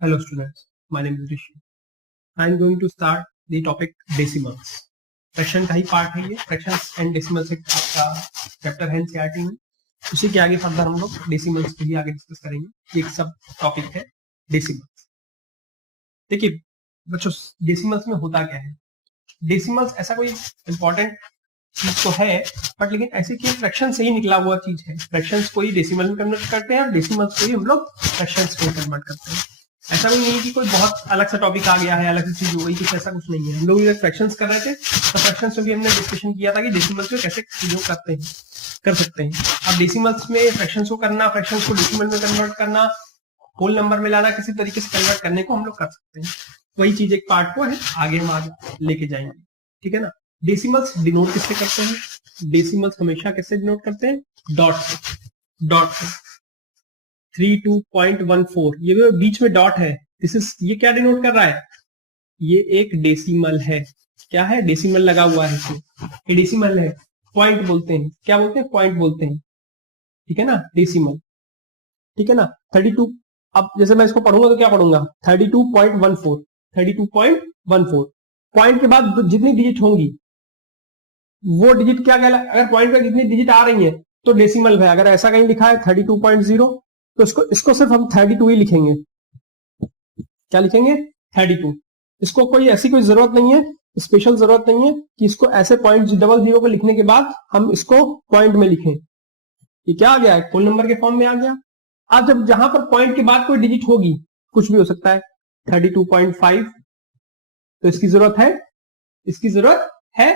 Hello students, my name is Rishi. I am going to start the topic decimals. Fraction का ही part है ये, fractions and decimals एक आपका chapter है NCERT में. उसी के आगे फर्दर हम लोग डेसिमल्स को भी आगे डिस्कस करेंगे. एक सब टॉपिक है डेसिमल्स. देखिए बच्चों, डेसिमल्स में होता क्या है. डेसिमल्स ऐसा कोई इंपॉर्टेंट चीज तो है, बट लेकिन ऐसे कि फ्रैक्शन से ही निकला हुआ चीज है. फ्रैक्शंस को ही डेसिमल में कन्वर्ट करते हैं और डेसिमल्स को ही हम लोग फ्रैक्शंस में कन्वर्ट करते हैं. ऐसा कोई नहीं कि कोई बहुत अलग सा टॉपिक आ गया है, अलग सी चीज हो गई, कुछ ऐसा कुछ नहीं है. हम लोग फ्रैक्शंस कर रहे थे, तो फ्रैक्शंस में भी हमने डिस्कशन किया था कि डेसिमल्स में कैसे चीजों करते हैं, कर सकते हैं. अब डेसिमल्स में फ्रैक्शंस को करना, फ्रैक्शंस को डेसिमल में कन्वर्ट करना, होल नंबर में लाना, किसी तरीके से कन्वर्ट करने को हम लोग कर सकते हैं. वही चीज एक पार्ट को है, आगे हम आगे लेके जाएंगे. ठीक है ना. डेसिमल्स डिनोट किससे करते हैं? डेसिमल्स हमेशा कैसे डिनोट करते हैं? डॉट से. डॉट से 32.14, ये जो बीच में डॉट है, ये क्या डिनोट कर रहा है? ये एक डेसिमल है. क्या है? डेसिमल लगा हुआ है इसमें. ये डेसिमल है. पॉइंट बोलते हैं. क्या बोलते हैं? पॉइंट बोलते हैं. ठीक है ना. डेसिमल. ठीक है ना. 32. अब जैसे मैं इसको पढ़ूंगा तो क्या पढ़ूंगा? 32.14. 32.14. पॉइंट के बाद जितनी डिजिट होंगी वो डिजिट क्या कहला. अगर पॉइंट पे जितनी डिजिट आ रही है तो डेसिमल है. अगर ऐसा कहीं लिखा है 32.0 तो इसको सिर्फ हम 32 ही लिखेंगे. क्या लिखेंगे? 32. इसको कोई ऐसी कोई जरूरत नहीं है, स्पेशल जरूरत नहीं है कि इसको ऐसे पॉइंट डबल जीरो को लिखने के बाद हम इसको पॉइंट में लिखें. ये क्या आ गया? फुल नंबर के फॉर्म में आ गया. अब जब जहां पर पॉइंट के बाद कोई डिजिट होगी, कुछ भी हो सकता है, 32.5, तो इसकी जरूरत है. इसकी जरूरत है,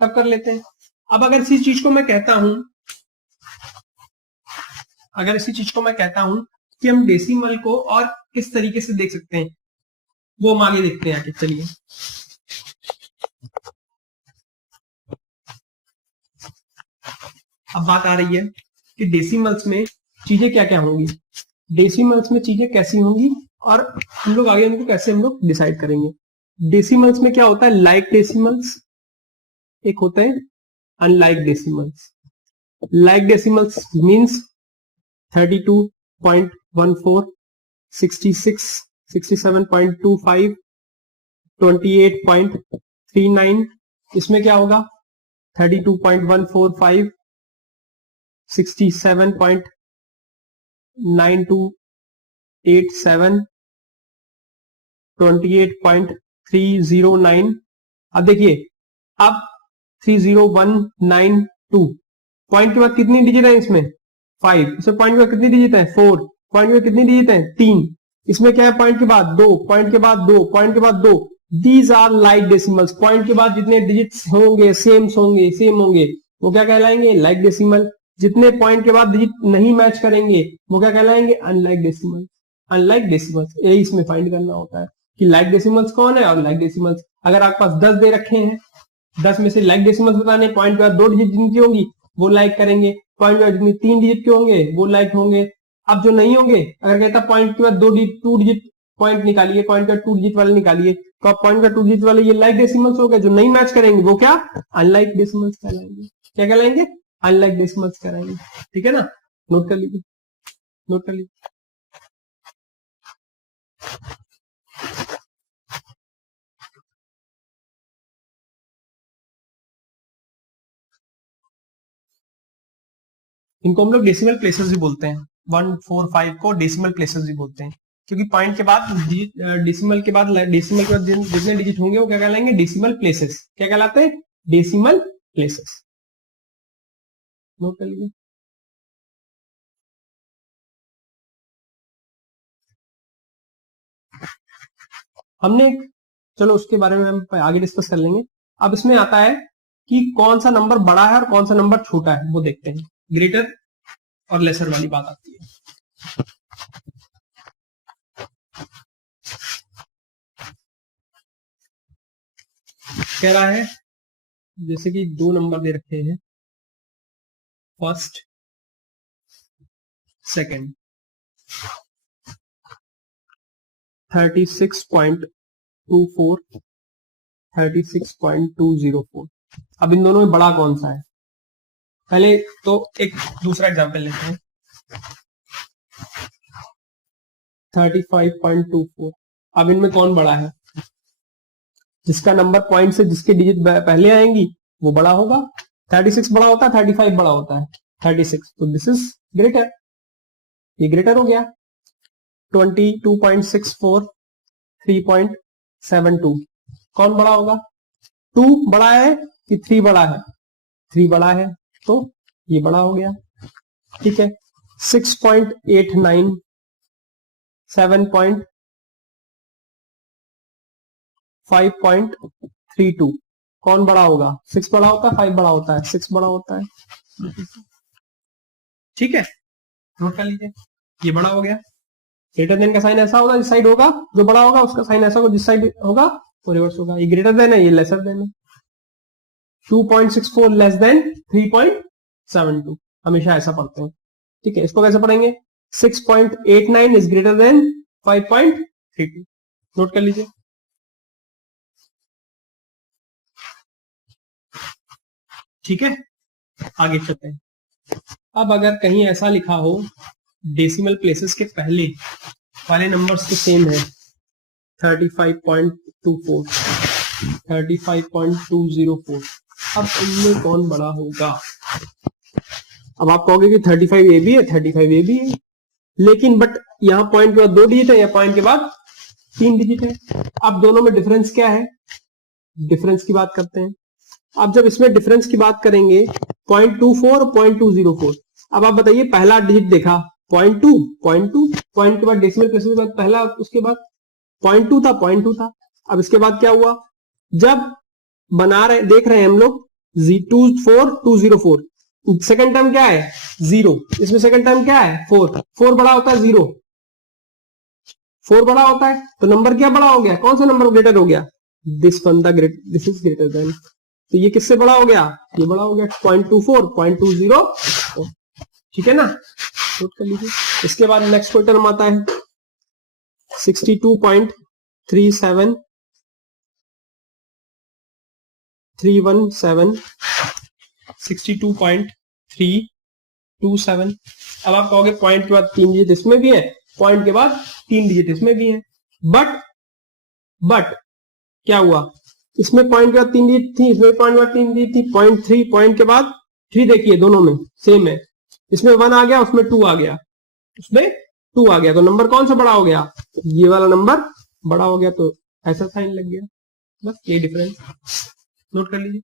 तब कर लेते हैं. अब अगर इसी चीज को मैं कहता हूं, कि हम डेसिमल को और किस तरीके से देख सकते हैं, वो हम आगे देखते हैं. आगे चलिए. अब बात आ रही है कि डेसिमल्स में चीजें क्या क्या होंगी, डेसिमल्स में चीजें कैसी होंगी, और हम लोग आगे उनको कैसे हम लोग डिसाइड करेंगे. डेसिमल्स में क्या होता है? लाइक डेसिमल्स, एक होते हैं unlike decimals. Like decimals means 32.14, 66, 67.25, 28.39. इसमें क्या होगा? 32.145, 67.9287, 28.309. अब देखिए, अब 30192 पॉइंट के बाद कितनी डिजिट है इसमें? 5. इसमें पॉइंट के बाद कितनी डिजिट है? 4. पॉइंट के बाद कितनी डिजिट है? 3. इसमें क्या है? पॉइंट के बाद 2, पॉइंट के बाद 2, पॉइंट के बाद 2. These are like decimals. Point के बाद जितने डिजिट्स होंगे सेम होंगे वो क्या कहलाएंगे? Like decimal. जितने पॉइंट के बाद डिजिट नहीं मैच करेंगे वो क्या कहलाएंगे? Unlike decimal. अनलाइक डेसिमल्स, यही इसमें फाइंड करना होता है कि लाइक डेसिमल्स कौन है और लाइक डेसिमल्स. अगर आपके पास 10 दे रखे हैं, 10 में से लाइक डेसिमल्स बताने, पॉइंट के बाद 2 डिजिट जिनकी होंगी वो लाइक करेंगे, पॉइंट के बाद जितनी 3 डिजिट के होंगे वो लाइक होंगे. अब जो नहीं होंगे, अगर कहता पॉइंट के बाद 2 डिजिट पॉइंट निकालिए, पॉइंट का 2 डिजिट वाले निकालिए, तो आप पॉइंट का 2 डिजिट वाले ये लाइक डेसिमल्स हो गए. जो नहीं मैच करेंगे वो क्या? अनलाइक डेसिमल्स कहलाएंगे. क्या कहलाएंगे? अनलाइक डेसिमल्स कहलाएंगे. ठीक है ना. नोट कर लीजिए, नोट कर लीजिए. इनको हम लोग डेसिमल प्लेसेस भी बोलते हैं. 1, 4, 5 को डेसिमल प्लेसेस भी बोलते हैं, क्योंकि पॉइंट के बाद डेसिमल के बाद जितने डिजिट होंगे वो क्या कहलाएंगे? Decimal places. क्या कहलाते हैं? Decimal places. नोट कर लीजिए. हमने, चलो उसके बारे में हम आगे डिस्कस कर लेंगे. अब इसमें आता है कि कौन सा नंबर बड़ा है और कौन सा नंबर छोटा है, वो देखते हैं. ग्रेटर और लेसर वाली बात आती है. कह रहा है जैसे कि 2 नंबर दे रखे हैं, फर्स्ट, सेकंड, 36.24, 36.204. अब इन दोनों में बड़ा कौन सा है? पहले तो एक दूसरा एग्जांपल लेते हैं. 35.24। अब इनमें कौन बड़ा है? जिसका नंबर पॉइंट से जिसके डिजिट पहले आएंगी वो बड़ा होगा। 36 बड़ा होता है, 35 बड़ा होता है, 36, तो दिस इज ग्रेटर, ये ग्रेटर हो गया। 22.64, 3.72, कौन बड़ा होगा? 2 बड़ा है कि 3 बड़ा है? 3 बड़ा है, तो ये बड़ा हो गया। ठीक है। 6.89, 7.5.32, कौन बड़ा होगा? 6 बड़ा होता है, 5 बड़ा होता है? 6 बड़ा होता है। ठीक है, नोट कर लीजिए, ये बड़ा हो गया। ग्रेटर देन का साइन ऐसा होगा, जिस साइड होगा जो बड़ा होगा उसका साइन ऐसा होगा, जिस साइड होगा वो रिवर्स होगा। ये ग्रेटर देन है, ये लेसर देन है। 2.64 लेस देन 3.72, हमेशा ऐसा पढ़ते हैं। ठीक है, इसको कैसे पढ़ेंगे? 6.89 इज ग्रेटर देन 5.32, नोट कर लीजिए। ठीक है, आगे चलते हैं। अब अगर कहीं ऐसा लिखा हो डेसिमल प्लेसेस के पहले वाले नंबर्स तो सेम है, 35.24, 35.204, अब इनमें कौन बड़ा होगा? अब आप कहोगे कि 35 ए भी है, 35 ए भी है, लेकिन बट यहाँ पॉइंट के बाद 2 डिजिट है, या पॉइंट के बाद 3 डिजिट है। अब दोनों में डिफरेंस क्या है? डिफरेंस की बात करते हैं। अब जब इसमें डिफरेंस की बात करेंगे 0.24 और 0.204, अब आप बताइए, पहला डिजिट देखा 0.2, पॉइंट के बाद डेसिमल प्लेसेस के बाद पहला, उसके बाद 0.2 था, 0.2 था। अब इसके बाद क्या हुआ? जब बना रहे, देख रहे हैं हम लोग 24204, सेकंड टर्म क्या है? 0, इसमें सेकंड टर्म क्या है? 4 बड़ा होता है 0, 4 बड़ा होता है, तो नंबर क्या बड़ा हो गया? कौन सा नंबर ग्रेटर हो गया? This one the great, this is greater than, तो ये किससे बड़ा हो गया? ये बड़ा हो गया 0.24, 0.20। ठीक है ना, नोट कर लीजिए। इसके बाद नेक्स्ट कोई टर्म आता है 62.37, 317, 62.327। अब आप कहोगे पॉइंट के बाद 3 डिजिट इसमें भी है, पॉइंट के बाद 3 डिजिट इसमें भी है, बट क्या हुआ? इसमें पॉइंट के बाद 3 डिजिट थी, इसमें पॉइंट के बाद 3 डिजिट थी, 0.3 पॉइंट के बाद 3, देखिए दोनों में सेम है, इसमें 1 आ गया, उसमें 2 आ गया, उसमें 2 आ गया, तो नंबर कौन सा बड़ा हो गया? ये वाला नंबर बड़ा हो गया, तो ऐसा साइन लग गया, बस ये डिफरेंस, नोट कर लीजिए।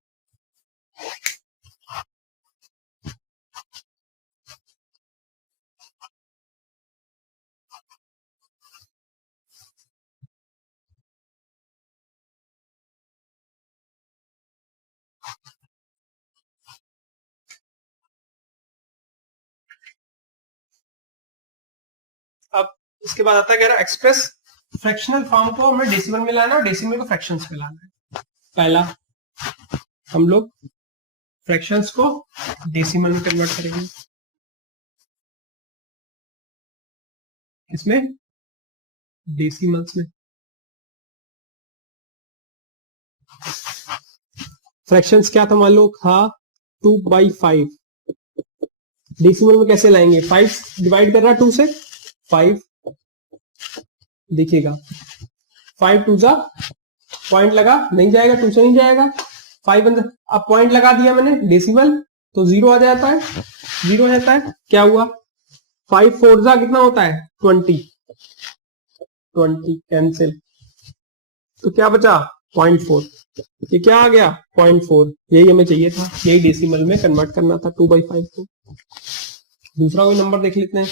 अब इसके बाद आता है कह रहा एक्सप्रेस फ्रैक्शनल फॉर्म को हमें डेसिमल में लाना और डेसिमल को फ्रैक्शंस में लाना है। पहला हम लोग फ्रैक्शंस को डेसिमल में कन्वर्ट करेंगे, इसमें डेसिमल्स में। फ्रैक्शंस क्या था मान लो, था 2/5, डेसिमल में कैसे लाएंगे? 5 डिवाइड कर रहा 2 से, 5 देखिएगा, 5 2 जा, पॉइंट लगा, नहीं जाएगा, 2 से नहीं जाएगा, 5 अंदर, अब पॉइंट लगा दिया मैंने डेसिमल, तो 0 आ जाता है, 0 रहता है, क्या हुआ? 5 4 जा कितना होता है? 20 कैंसिल, तो क्या बचा? 0.4, ये क्या आ गया? 0.4, यही हमें चाहिए था, यही डेसिमल में कन्वर्ट करना था 2/5 को। दूसरा कोई नंबर देख लेते हैं।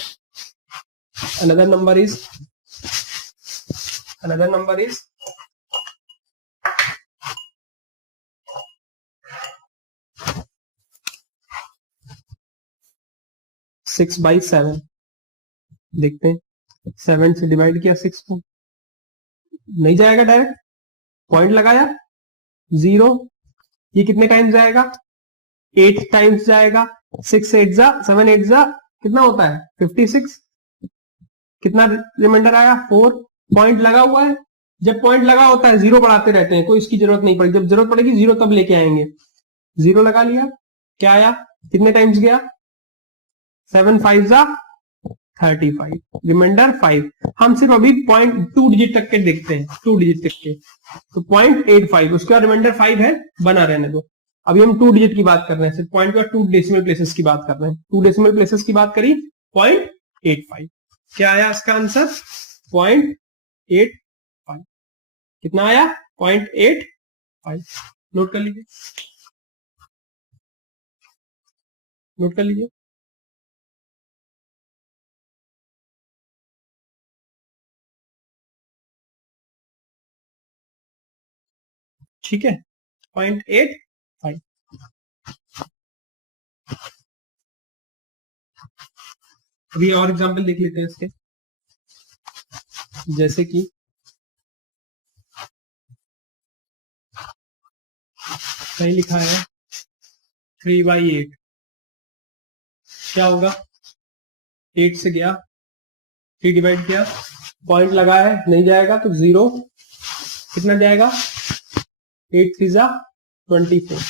another number is 6/7, देखते हैं, 7 से डिवाइड किया 6 को, नहीं जाएगा, डायरेक्ट पॉइंट लगाया 0, ये कितने टाइम्स जाएगा? 8 टाइम्स जाएगा, 6 8 जा 7 8 जा कितना होता है? 56, कितना रिमाइंडर आया? 4, पॉइंट लगा हुआ है, जब पॉइंट लगा होता है 0 बढ़ाते रहते हैं, कोई इसकी जरूरत नहीं पड़ी, जब जरूरत पड़ेगी 0 तब लेके आएंगे। 0 लगा लिया, क्या आया? कितने टाइम्स गया? 7 5 जा 35, रिमाइंडर 5। हम सिर्फ अभी 0.2 डिजिट तक के देखते हैं, 2 डिजिट तक के, तो 0.85, उसका रिमाइंडर 5 है, बना रहने दो। अभी हम 2 डिजिट की बात कर रहे हैं, सिर्फ पॉइंट के बाद 2 डेसिमल प्लेसेस की बात कर रहे हैं। 2 डेसिमल प्लेसेस की बात करी, 0.85। क्या आया इसका आंसर? 0.85। कितना आया? 0.85। नोट कर लीजिए, नोट कर लीजिए। ठीक है, 0.85। अभी और एग्जांपल देख लेते हैं इसके, जैसे कि कहीं लिखा है 3/8, क्या होगा? 8 से गया, 3 डिवाइड किया, पॉइंट लगा है, नहीं जाएगा तो 0, कितना जाएगा? 8 3 जा 24,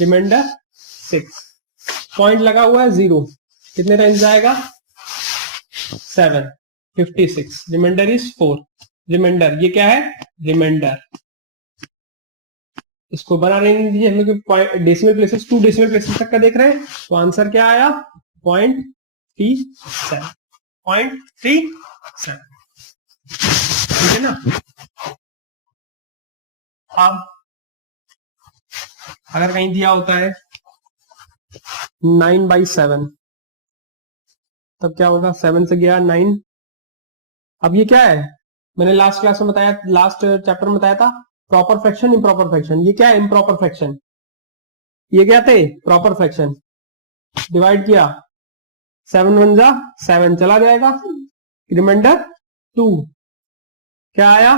रिमाइंडर 6। पॉइंट लगा हुआ है 0, कितने टाइम्स जाएगा? 7, 56, रिमाइंडर इज 4। रिमाइंडर, ये क्या है? रिमाइंडर। इसको बना रहने दीजिए, हम लोग डेसिमल प्लेसेस, 2 डेसिमल प्लेसेस तक का देख रहे हैं, तो आंसर क्या आया? 0.37, 0.37। ठीक है ना? अब अगर कहीं दिया होता है 9/7, तब क्या होगा? 7 से गया 9। अब ये क्या है? मैंने लास्ट क्लास में बताया, लास्ट चैप्टर में बताया था, प्रॉपर फ्रैक्शन, इम्प्रॉपर फ्रैक्शन। ये क्या है? Improper fraction. ये क्या थे? Proper fraction. डिवाइड किया, 7 1 जा 7, चला जाएगा, रिमाइंडर 2। क्या आया?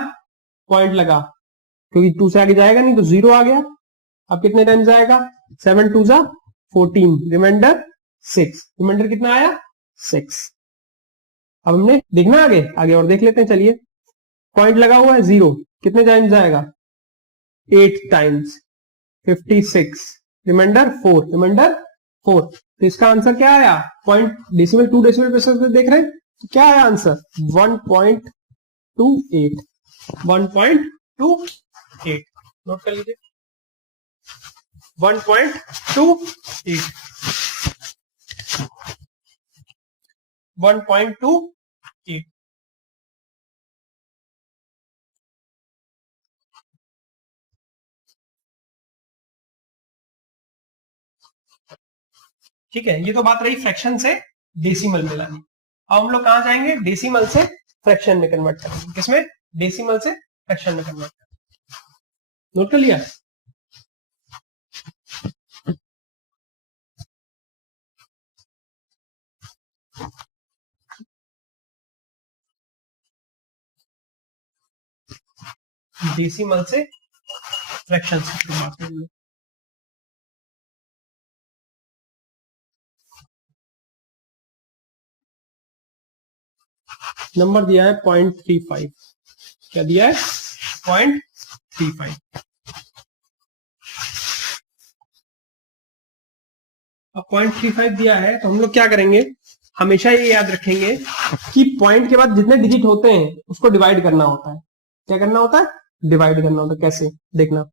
पॉइंट लगा, क्योंकि 2 से आगे जाएगा नहीं तो 0 आ गया। अब कितने टाइम जाएगा? 7 2 जा 14, रिमाइंडर 6। रिमाइंडर कितना आया? 6। अब हमने देखना आगे, आगे और देख लेते हैं, चलिए। पॉइंट लगा हुआ है 0, कितने टाइम्स जाएगा? 8 टाइम्स, 56, रिमाइंडर 4, रिमाइंडर 4। तो इसका आंसर क्या आया? पॉइंट डेसिमल, 2 डेसिमल प्लेसेस में देख रहे हैं, तो क्या आया आंसर? 1.28, 1.28। नोट कर लीजिए, 1.28, 1.28। ठीक है, ये तो बात रही फ्रैक्शन से डेसिमल में लानी। अब हम लोग कहां जाएंगे? डेसिमल से फ्रैक्शन में कन्वर्ट करेंगे। किसमें? डेसिमल से फ्रैक्शन में कन्वर्ट करेंगे। नोट कर लिया? डेसिमल से फ्रैक्शन से बात करेंगे। नंबर दिया है 0.35। क्या दिया है? 0.35। अब 0.35 दिया है, तो हम लोग क्या करेंगे? हमेशा ये याद रखेंगे कि पॉइंट के बाद जितने डिजिट होते हैं उसको डिवाइड करना होता है। क्या करना होता है? डिवाइड करना होता है। कैसे? देखना,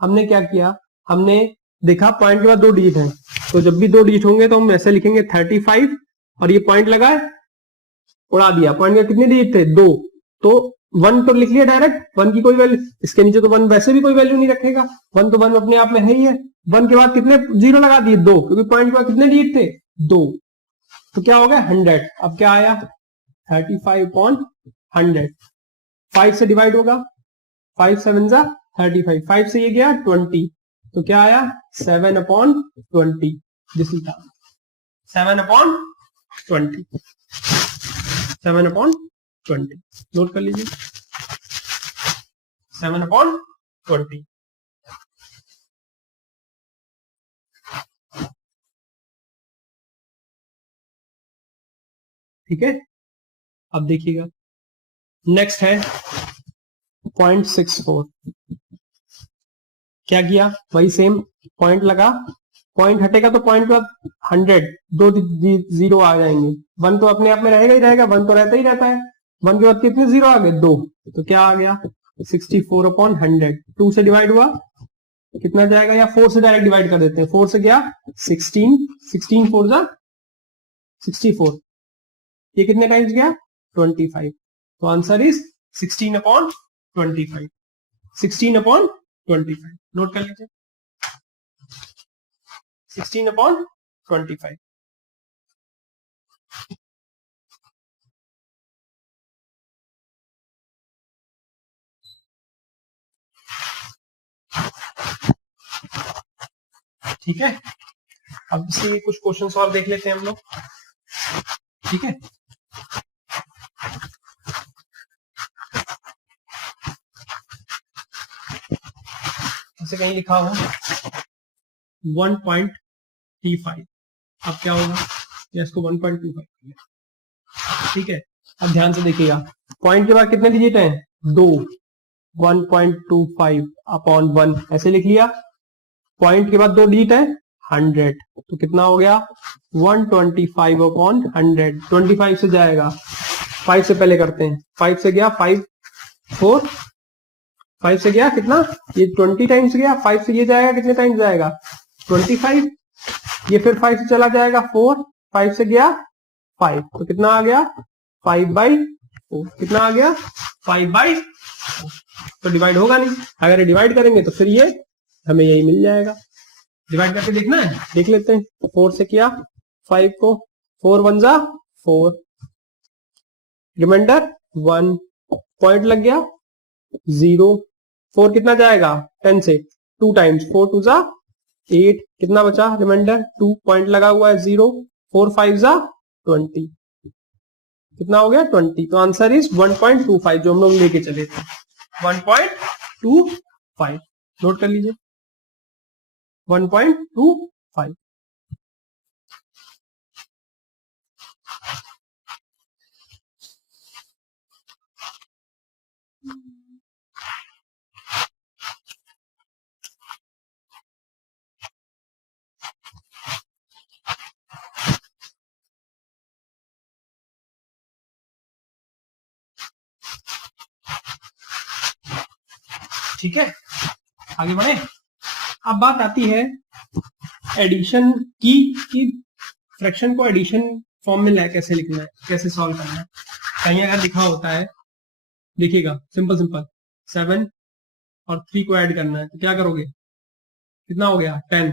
हमने क्या किया, हमने देखा पॉइंट के बाद 2 डिजिट है, तो जब भी 2 डिजिट होंगे तो हम ऐसे लिखेंगे 35, और ये पॉइंट लगा है, उड़ा दिया। पॉइंट के कितने डिजिट थे? 2, तो 1 तो लिख लिया डायरेक्ट, 1 की कोई वैल्यू, इसके नीचे तो 1 वैसे भी कोई वैल्यू नहीं रखेगा, 1 तो 1 अपने आप में है ही है। 1 के बाद कितने जीरो लगा दिए? 2, क्योंकि पॉइंट के बाद कितने डिजिट थे? 2, तो क्या हो गया? 100। अब क्या आया? 35/100। 5 से डिवाइड होगा, 5 7 जा 35, 5 से ये गया 20, तो क्या आया? 7/20। This is 7/20, 7/20। नोट कर लीजिए, 7/20। ठीक है, अब देखिएगा, नेक्स्ट है 0.64। क्या किया? वही सेम, पॉइंट लगा, पॉइंट हटेगा तो पॉइंट के बाद 100, दो जीरो आ जाएंगे। 1 तो अपने आप में रहेगा ही रहेगा, 1 तो रहता ही रहता है। 1 के बाद कितने जीरो आ गए? 2, तो क्या आ गया? 64/100। 2 से डिवाइड हुआ कितना जाएगा, या 4 से डायरेक्ट डिवाइड कर देते हैं। 4 से गया 16, 16 4 जा 64, ये कितने टाइम्स गया? 25। तो आंसर इज 16/25। 16/25 नोट कर लीजिए, 16/25। ठीक है, अब इसलिए कुछ क्वेश्चन और देख लेते हैं हम लोग। ठीक है, ऐसे कहीं लिखा हो 1.35, अब क्या होगा? या इसको 1.25। ठीक है, अब ध्यान से देखिएगा, पॉइंट के बाद कितने डिजिट हैं? 2। 1.25/1 ऐसे लिख लिया। पॉइंट के बाद 2 डिजिट है 100, तो कितना हो गया? 125/100। 25 से जाएगा, 5 से पहले करते हैं। 5 से गया 5 4, 5 से गया कितना? ये 20 टाइम्स गया। 5 से ये जाएगा कितने टाइम्स जाएगा? 25। ये फिर 5 से चला जाएगा 4, 5 से गया 5, तो कितना आ गया? 5/4। कितना आ गया? 5/4। तो डिवाइड होगा नहीं, अगर ये डिवाइड करेंगे तो फिर ये हमें यही मिल जाएगा। डिवाइड करके देखना है, देख लेते हैं। 4 से किया 5 को, 4 1 जा 4, रिमाइंडर 1, पॉइंट लग गया 0। 4 कितना जाएगा? 10 से 2 टाइम्स, 4 2 जा 8, कितना बचा? रिमाइंडर 2, पॉइंट लगा हुआ है 0। 4 5 जा 20, कितना हो गया? 20। तो आंसर इज 1.25, जो हम लोग लेके चले थे 1.25। नोट कर लीजिए 1.25। ठीक है, आगे बढ़े। अब बात आती है एडिशन की फ्रैक्शन को एडिशन फॉर्म में कैसे लिखना है, कैसे सॉल्व करना है। कहीं अगर लिखा होता है, देखिएगा सिंपल सिंपल, 7 और 3 को ऐड करना है, तो क्या करोगे? कितना हो गया? 10।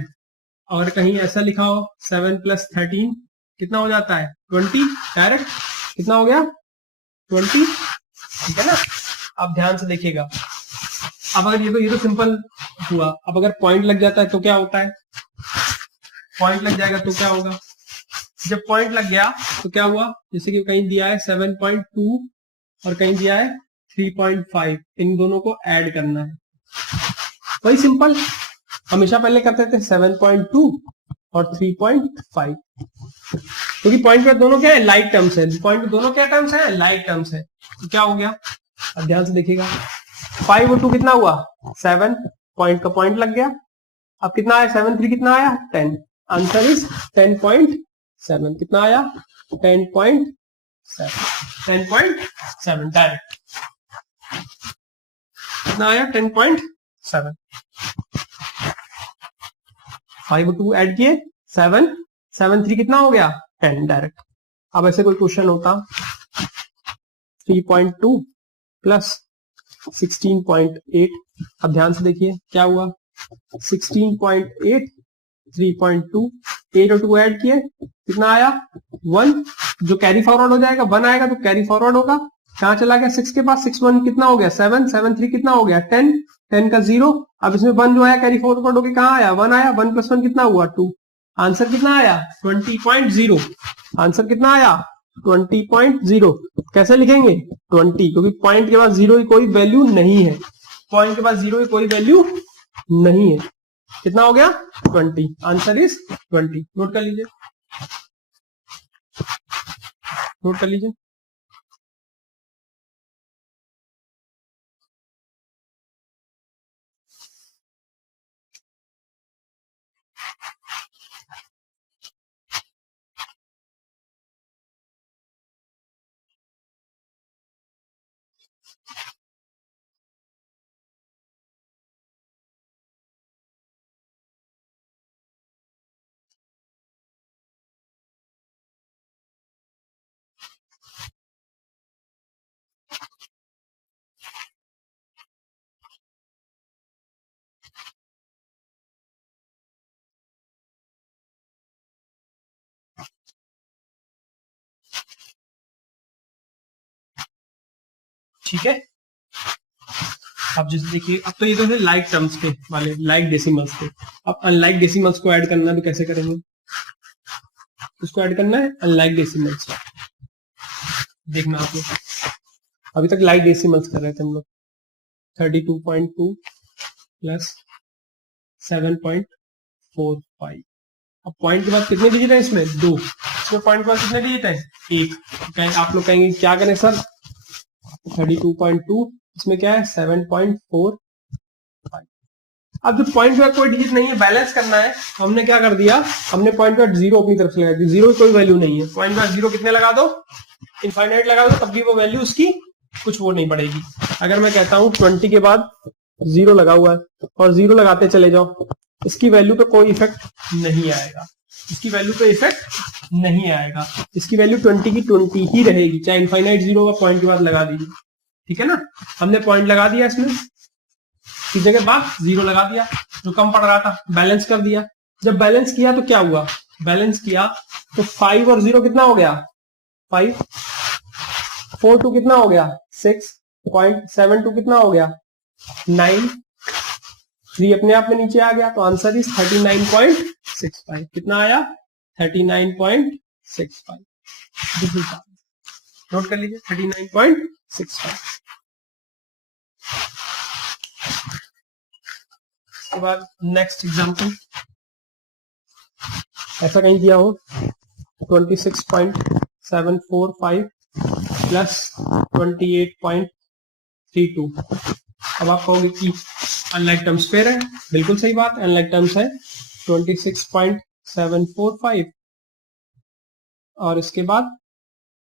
और कहीं ऐसा लिखा हो 7 + 13 कितना हो जाता है? 20। डायरेक्ट कितना हो गया? 20। ठीक है ना। अब ध्यान से देखिएगा, अब अगर ये तो सिंपल हुआ। अब अगर पॉइंट लग जाता है तो क्या होता है? पॉइंट लग जाएगा तो क्या होगा? जब पॉइंट लग गया तो क्या हुआ? जैसे कि कहीं दिया है 7.2 और कहीं दिया है 3.5, इन दोनों को ऐड करना है। वही सिंपल, हमेशा पहले करते थे 7.2 और 3.5, क्योंकि पॉइंट पे दोनों क्या है? लाइक टर्म्स है। पॉइंट पे दोनों क्या टर्म्स है? लाइक टर्म्स है। तो क्या हो गया? अब ध्यान से देखिएगा, 5 और 2 कितना हुआ? 7, पॉइंट का पॉइंट लग गया। अब कितना आया? 7 3 कितना आया? 10। Answer is 10.7। कितना आया? 10.7। 10.7 डायरेक्ट कितना आया? 10.7। 5 और 2 ऐड किए 7, 7 3 कितना हो गया? 10 डायरेक्ट। अब ऐसे कोई क्वेश्चन होता 3.2 प्लस 16.8, अब ध्यान से देखिए क्या हुआ? 16.8, 3.2, 8 और 2 ऐड किए कितना आया? 1। जो कैरी फॉरवर्ड हो जाएगा 1 आएगा, तो कैरी फॉरवर्ड होगा। कहां चला गया? 6 के पास। 6 1 कितना हो गया? 7, 7 3 कितना हो गया? 10, 10 का 0। अब इसमें 1 जो आया कैरी फॉरवर्ड होकर कहां आया? 1 आया। 1 + 1 कितना हुआ? 2। आंसर कितना आया? 20.0। आंसर कितना आया? 20.0। कैसे लिखेंगे? 20, क्योंकि पॉइंट के बाद 0 की कोई वैल्यू नहीं है। पॉइंट के बाद 0 की कोई वैल्यू नहीं है। कितना हो गया? 20। Answer is 20। नोट कर लीजिए, नोट कर लीजिए। ठीक है। अब जैसे देखिए, अब तो ये तो है लाइक टर्म्स के वाले, लाइक डेसिमल्स के। अब अनलाइक डेसिमल्स को ऐड करना है तो कैसे करेंगे? इसको ऐड करना है अनलाइक डेसिमल्स। देखना आप लोग, अभी तक लाइक डेसिमल्स कर रहे थे हम लोग। 32.2 प्लस 7.45। अब पॉइंट के बाद कितने डिजिट है इसमें? 2। इसमें पॉइंट के बाद कितने डिजिट है? 1। आप लोग कहेंगे क्या करें सर? 32.2 इसमें क्या है? 7.45। अब जो पॉइंट के बाद कोई डिजिट नहीं है, बैलेंस करना है, तो हमने क्या कर दिया? हमने पॉइंट के बाद 0 अपनी तरफ से लगा दी। 0 की कोई वैल्यू नहीं है, पॉइंट के बाद 0 कितने लगा दो? इनफाइनाइट लगा दो, तब भी वो वैल्यू उसकी कुछ वो नहीं पड़ेगी। अगर मैं कहता हूं 20 के बाद 0 लगा हुआ है और 0 लगाते चले जाओ, इसकी वैल्यू पे कोई इफेक्ट नहीं आएगा। इसकी वैल्यू पे इफेक्ट नहीं आएगा। इसकी वैल्यू 20 की 20 ही रहेगी, चाहे इनफाइनाइट 0 का पॉइंट के बाद लगा दीजिए। ठीक है ना? हमने पॉइंट लगा दिया इसमें, इस जगह बाद 0 लगा दिया, जो कम पड़ रहा था, बैलेंस कर दिया। जब बैलेंस किया तो क्या हुआ? बैलेंस किया तो 5 और 0 कितना हो गया? 5। 4 2 कितना हो गया? 6.72 कितना हो गया? 9। 3 अपने आप में नीचे आ गया, तो आंसर इज 39.65। कितना आया? 39.65। नोट कर लीजिए, 39.65। उसके बाद नेक्स्ट एग्जाम्पल, ऐसा कहीं दिया हो 26.745 प्लस 28.32। अब आप कहोगे कि अनलाइक टर्म्स पेयर है। बिल्कुल सही बात, अनलाइक टर्म्स है। 26.745 और इसके बाद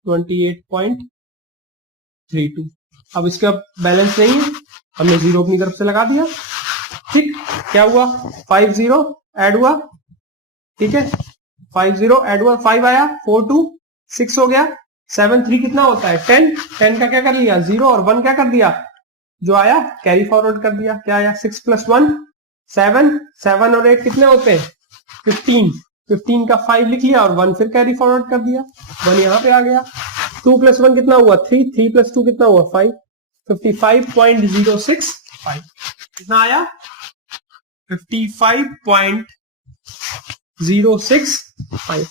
28.32। अब इसका बैलेंस नहीं है, हमने 0 अपनी तरफ से लगा दिया। ठीक, क्या हुआ? 5 0 ऐड हुआ। ठीक है, 5 0 ऐड हुआ, 5 आया, 4 2 6 हो गया, 7 3 कितना होता है? 10। 10 का क्या कर लिया? 0 और 1 क्या कर दिया? जो आया कैरी फॉरवर्ड कर दिया। क्या आया? 6 + 1 7। 7 और 8 कितने होते हैं? 15। 15 का 5 लिख लिया और 1 फिर कैरी फॉरवर्ड कर दिया, 1 यहां पे आ गया। 2 + 1 कितना हुआ? 3। 3 + 2 कितना हुआ? 5। 55.065 कितना आया? 55.065।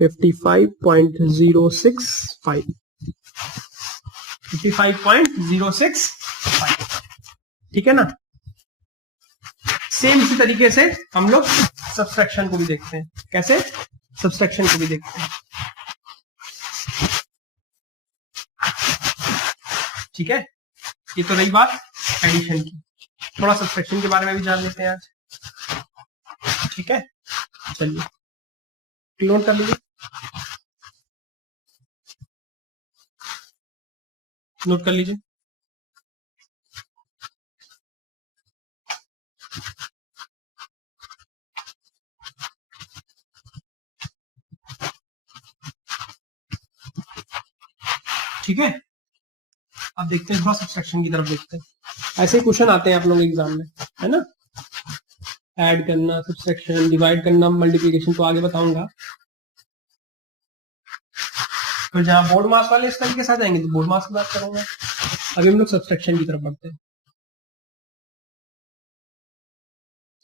55.065। 55.065। ठीक है ना? सेम इसी तरीके से हम लोग सब्सट्रैक्शन को भी देखते हैं। कैसे? सब्सट्रैक्शन को भी देखते हैं। ठीक है, ये तो रही बात एडिशन की। थोड़ा सब्सट्रैक्शन के बारे में भी जान लेते हैं आज। ठीक है, चलिए नोट कर लीजिए, नोट कर लीजिए। ठीक है, अब देखते हैं, थोड़ा सब्सट्रैक्शन की तरफ देखते हैं। ऐसे क्वेश्चन आते हैं आप लोग एग्जाम में, है ना? ऐड करना, सब्सट्रैक्शन, डिवाइड करना, मल्टीप्लिकेशन तो आगे बताऊंगा। तो जहां बोर्ड मार्क्स वाले इस तरीके से आ जाएंगे तो बोर्ड मार्क्स की बात करूंगा। अभी हम लोग सब्सट्रैक्शन की तरफ बढ़ते हैं।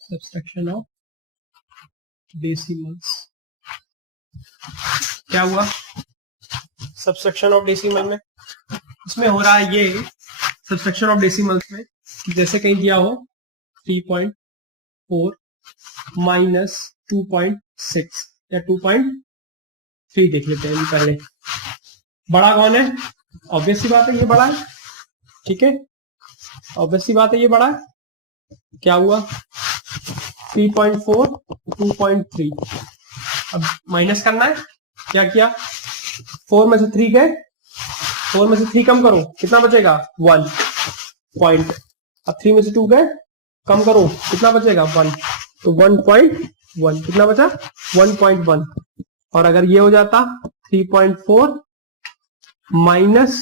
Subtraction of decimals. क्या हुआ सब्सट्रैक्शन ऑफ डेसिमल में? इसमें हो रहा है ये सब्सट्रैक्शन ऑफ डेसिमल्स में, जैसे कहीं दिया हो 3.4 माइनस 2.6 या 2.3 देख लेते हैं पहले। बड़ा कौन है? ऑब्वियस सी बात है ये बड़ा है। ठीक है, ऑब्वियस सी बात है ये बड़ा है। क्या हुआ? 3.4 2.3। अब माइनस करना है। क्या किया? 4 में से 3 गए, 4 में से 3 कम करो, कितना बचेगा 1 पॉइंट। अब 3 में से 2 गए, कम करो, कितना बचेगा 1, तो 1.1 कितना बचा 1.1। और अगर ये हो जाता 3.4 माइनस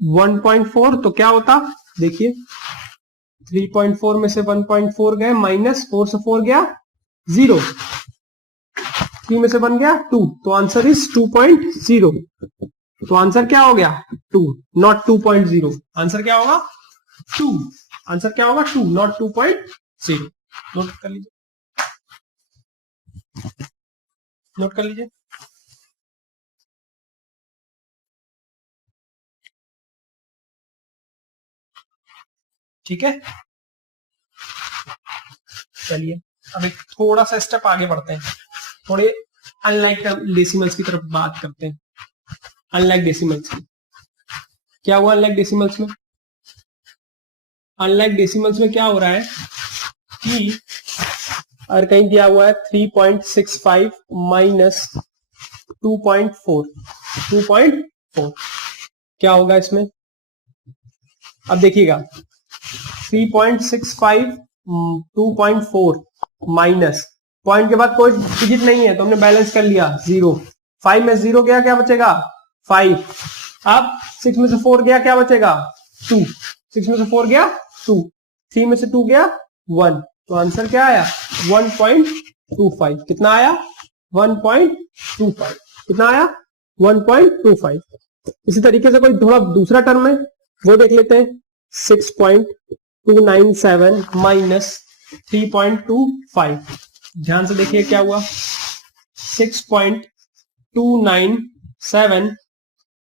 1.4 तो क्या होता, देखिए 3.4 में से 1.4 गए, माइनस 4 से 4 गया 0, 3 में से 1 गया 2, तो आंसर इज 2.0। तो आंसर क्या हो गया 2, नॉट 2.0। आंसर क्या होगा 2, आंसर क्या होगा 2 नॉट 2.0। नोट कर लीजिए, नोट कर लीजिए। ठीक है, चलिए अब एक थोड़ा सा स्टेप आगे बढ़ते हैं, थोड़े अनलाइक डेसिमल्स की तरफ बात करते हैं। अनलाइक डेसिमल्स में क्या हुआ, अनलाइक डेसिमल्स में, अनलाइक डेसिमल्स में क्या हो रहा है कि अगर कहीं दिया हुआ है 3.65 माइनस 2.4 क्या होगा इसमें, अब देखिएगा 3.65 2.4 माइनस पॉइंट के बाद कोई डिजिट नहीं है तो हमने बैलेंस कर लिया 0, 5 में 0 गया क्या बचेगा 5, अब 6 में से 4 गया क्या बचेगा 2, 6 में से 4 गया 2, 3 में से 2 गया 1, तो आंसर क्या आया 1.25। कितना आया 1.25, कितना आया 1.25। इसी तरीके से कोई थोड़ा दूसरा टर्म है वो देख लेते हैं, 6.297 माइनस 3.25। ध्यान से देखिए क्या हुआ, 6.297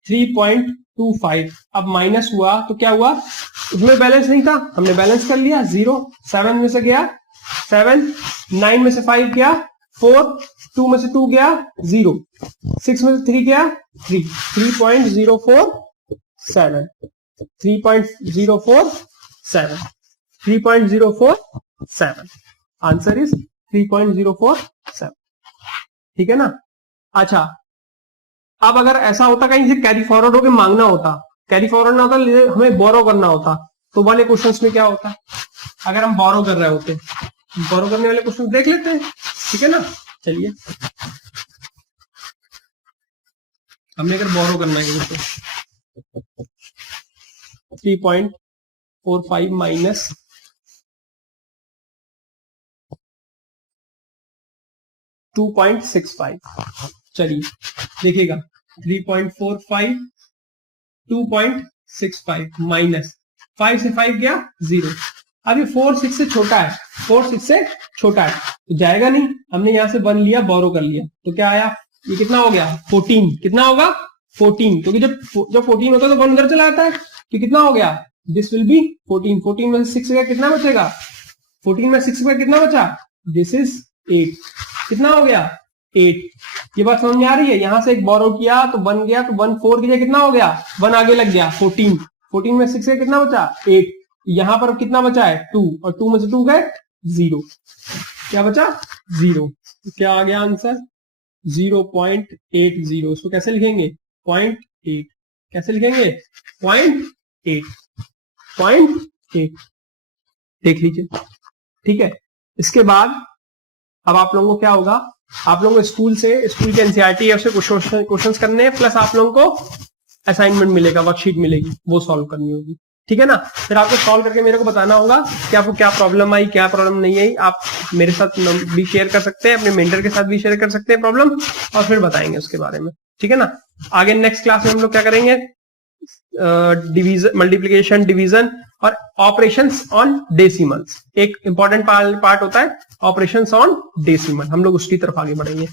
3.25, अब माइनस हुआ तो क्या हुआ, उसमें बैलेंस नहीं था, हमने बैलेंस कर लिया 0, 7 में से गया 7, 9 में से 5 गया 4, 2 में से 2 गया 0, 6 में से 3 गया 3, 3.047, 3.047 आंसर इज 3.047। ठीक है ना। अच्छा, अब अगर ऐसा होता कहीं से कैरी फॉरवर्ड होकर मांगना होता, कैरी फॉरवर्ड ना होता हमें बोरो करना होता, तो वाले क्वेश्चंस में क्या होता, अगर हम बोरो कर रहे होते, बोरो करने वाले क्वेश्चन देख लेते हैं। ठीक है ना, चलिए हमने अगर बोरो करना है क्वेश्चन 3.45 माइनस 2.65, चलिए देखिएगा 3.45 2.65 माइनस 5 से 5 गया 0, अब ये 4 6 से छोटा है, 4 6 से छोटा है तो जाएगा नहीं, हमने यहां से 1 लिया बोरो कर लिया तो क्या आया, ये कितना हो गया 14, कितना होगा 14, क्योंकि जब 14 होता है तो 1 उधर चला आता है, तो कितना हो गया दिस विल बी 14, 14 में से 6 गया कितना बचेगा, 14 में 6 गया कितना बचा, दिस इज 8, कितना हो गया 8। ये बात समझ में आ रही है, यहां से एक बोरो किया तो 1 गया, तो 1 4 की जगह कितना हो गया 1 आगे लग गया 14, 14 में 6 से कितना बचा 8, यहां पर कितना बचा है 2, और 2 में से 2 गए 0, क्या बचा 0, तो क्या आ गया आंसर 0.80। इसको कैसे लिखेंगे 0.8, कैसे लिखेंगे 0.8 देख लीजिए। ठीक है, इसके बाद अब आप लोगों को क्या होगा, आप लोगों को स्कूल के एनसीईआरटी से क्वेश्चंस करने हैं, प्लस आप लोगों को असाइनमेंट मिलेगा, वर्कशीट मिलेगी, वो सॉल्व करनी होगी। ठीक है ना, फिर आपको सॉल्व करके मेरे को बताना होगा कि आपको क्या प्रॉब्लम आई, क्या प्रॉब्लम नहीं आई। आप मेरे साथ भी शेयर कर सकते हैं, अपने मेंटर के साथ भी शेयर कर सकते हैं प्रॉब्लम, और फिर बताएंगे उसके बारे में। ठीक है ना, आगे नेक्स्ट क्लास में हम लोग क्या करेंगे, डिवीजन, मल्टीप्लीकेशन, डिवीजन और ऑपरेशंस ऑन डेसिमल्स। एक इंपॉर्टेंट पार्ट होता है ऑपरेशंस ऑन डेसिमल, हम लोग उसकी तरफ आगे बढ़ेंगे।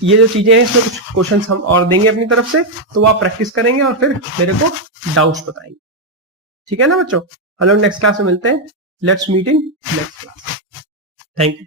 ये जो चीजें हैं इसमें कुछ क्वेश्चंस हम और देंगे अपनी तरफ से, तो आप प्रैक्टिस करेंगे और फिर मेरे को डाउट्स बताएंगे। ठीक है ना बच्चों, हम लोग नेक्स्ट क्लास में मिलते हैं। Let's meet in next class. Thank you.